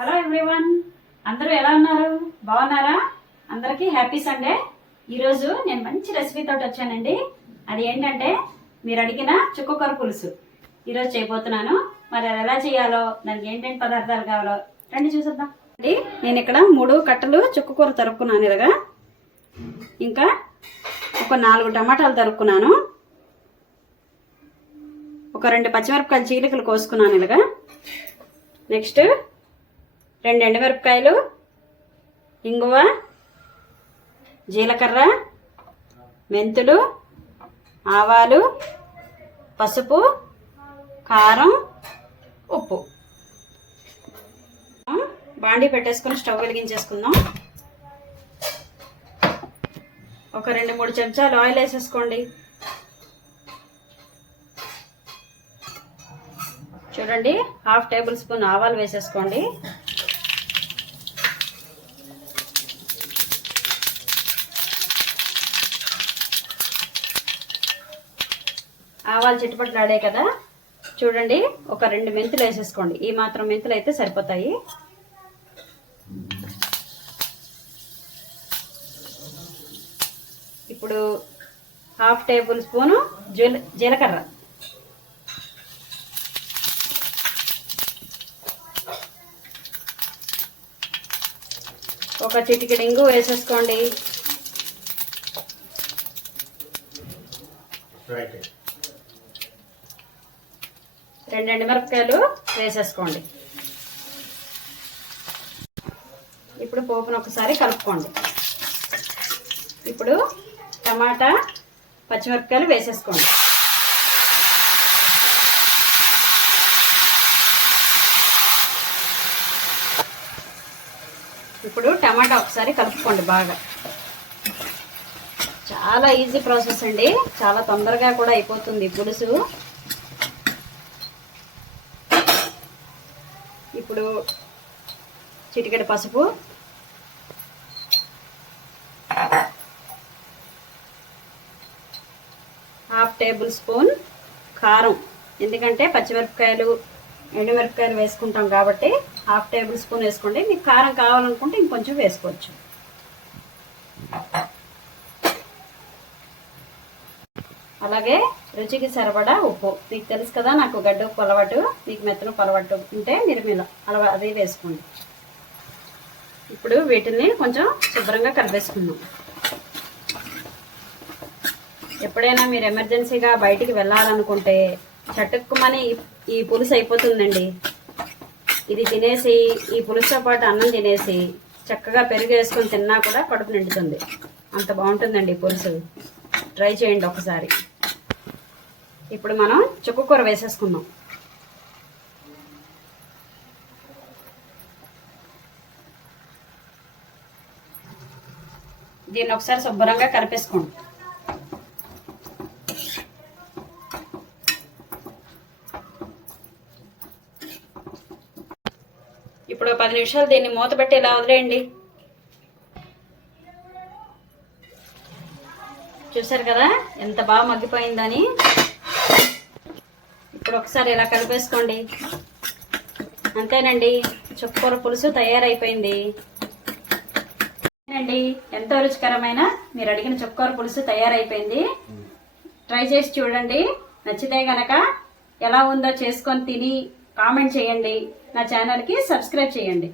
Hello everyone, అందరూ ఎలా ఉన్నారు? బాగున్నారా? అందరికీ హ్యాపీ సండే. ఈరోజు నేను మంచి రెసిపీ తోటి వచ్చానండి. అది ఏంటంటే మీరు అడిగిన చుక్కకూర పులుసు ఈరోజు చేయబోతున్నాను. మరి అది ఎలా చేయాలో, దానికి ఏంటంటే పదార్థాలు కావాలో రండి చూసేద్దాం. నేను ఇక్కడ 3 కట్టలు చుక్కకూర తరుక్కున్నాను ఇలాగా. ఇంకా ఒక 4 టమాటాలు తరుక్కున్నాను. ఒక 2 పచ్చిమిరపకాయలు చీలికలు కోసుకున్నాను ఇలాగా. నెక్స్ట్ 2 ఎండుమిరపకాయలు, ఇంగువ, జీలకర్ర, మెంతులు, ఆవాలు, పసుపు, కారం, ఉప్పు. బాండీ పెట్టేసుకొని స్టవ్ వెలిగించేసుకుందాం. ఒక 2-3 చెంచాలు ఆయిల్ వేసేసుకోండి. చూడండి, 1/2 టేబుల్ స్పూన్ ఆవాలు వేసేసుకోండి. ఆవాలు చిట్టుపట్లాడే కదా, చూడండి ఒక 2 మెంతులు వేసేసుకోండి. ఈ మాత్రం మెంతులు అయితే సరిపోతాయి. ఇప్పుడు 1/2 టేబుల్ స్పూను జీలకర్ర, ఒక చిటికెడు ఇంగు వేసేసుకోండి. రెండు ఎండుమిరపకాయలు వేసేసుకోండి. ఇప్పుడు పోపును ఒకసారి కలుపుకోండి. ఇప్పుడు టమాటా, పచ్చిమిరపకాయలు వేసేసుకోండి. ఇప్పుడు టమాటా ఒకసారి కలుపుకోండి బాగా. చాలా ఈజీ ప్రాసెస్ అండి, చాలా తొందరగా కూడా అయిపోతుంది పులుసు. ఇప్పుడు చిటికెడు పసుపు, హాఫ్ టేబుల్ స్పూన్ కారం, ఎందుకంటే పచ్చిమిరపకాయలు ఎండుమిరపకాయలు వేసుకుంటాం కాబట్టి 1/2 టేబుల్ స్పూన్ వేసుకోండి. మీకు కారం కావాలనుకుంటే ఇంకొంచెం వేసుకోవచ్చు. అలాగే రుచికి సరిపడా ఉప్పు. మీకు తెలుసు కదా, నాకు గడ్డ ఉప్పు అలవాటు, మీకు మెత్తన అలవాటు ఉంటే మీరు అది వేసుకోండి. ఇప్పుడు వీటిని కొంచెం శుభ్రంగా కలిపేసుకుందాం. ఎప్పుడైనా మీరు ఎమర్జెన్సీగా బయటికి వెళ్ళాలనుకుంటే చటుక్కుమని ఈ పులుసు అయిపోతుందండి. ఇది తినేసి, ఈ పులుసుతో పాటు అన్నం తినేసి చక్కగా పెరుగు వేసుకొని తిన్నా కూడా కడుపు నిండుతుంది. అంత బాగుంటుందండి ఈ పులుసు. ట్రై చేయండి ఒకసారి. ఇప్పుడు మనం చుక్కకూర వేసేసుకుందాం. దీన్ని ఒకసారి శుభ్రంగా కలిపేసుకోండి. ఇప్పుడు 10 నిమిషాలు దీన్ని మూత పెట్టి ఇలా వదిలేయండి. చూసారు కదా ఎంత బాగా మగ్గిపోయిందని. ఇప్పుడు ఒకసారి ఇలా కలిపేసుకోండి. అంతేనండి, చుక్కకూర పులుసు తయారైపోయింది. అండి, ఎంతో రుచికరమైన మీరు అడిగిన చుక్కకూర పులుసు తయారైపోయింది. ట్రై చేసి చూడండి. నచ్చితే గనక ఎలా ఉందో చేసుకొని తిని కామెంట్ చేయండి. నా ఛానల్కి సబ్స్క్రైబ్ చేయండి.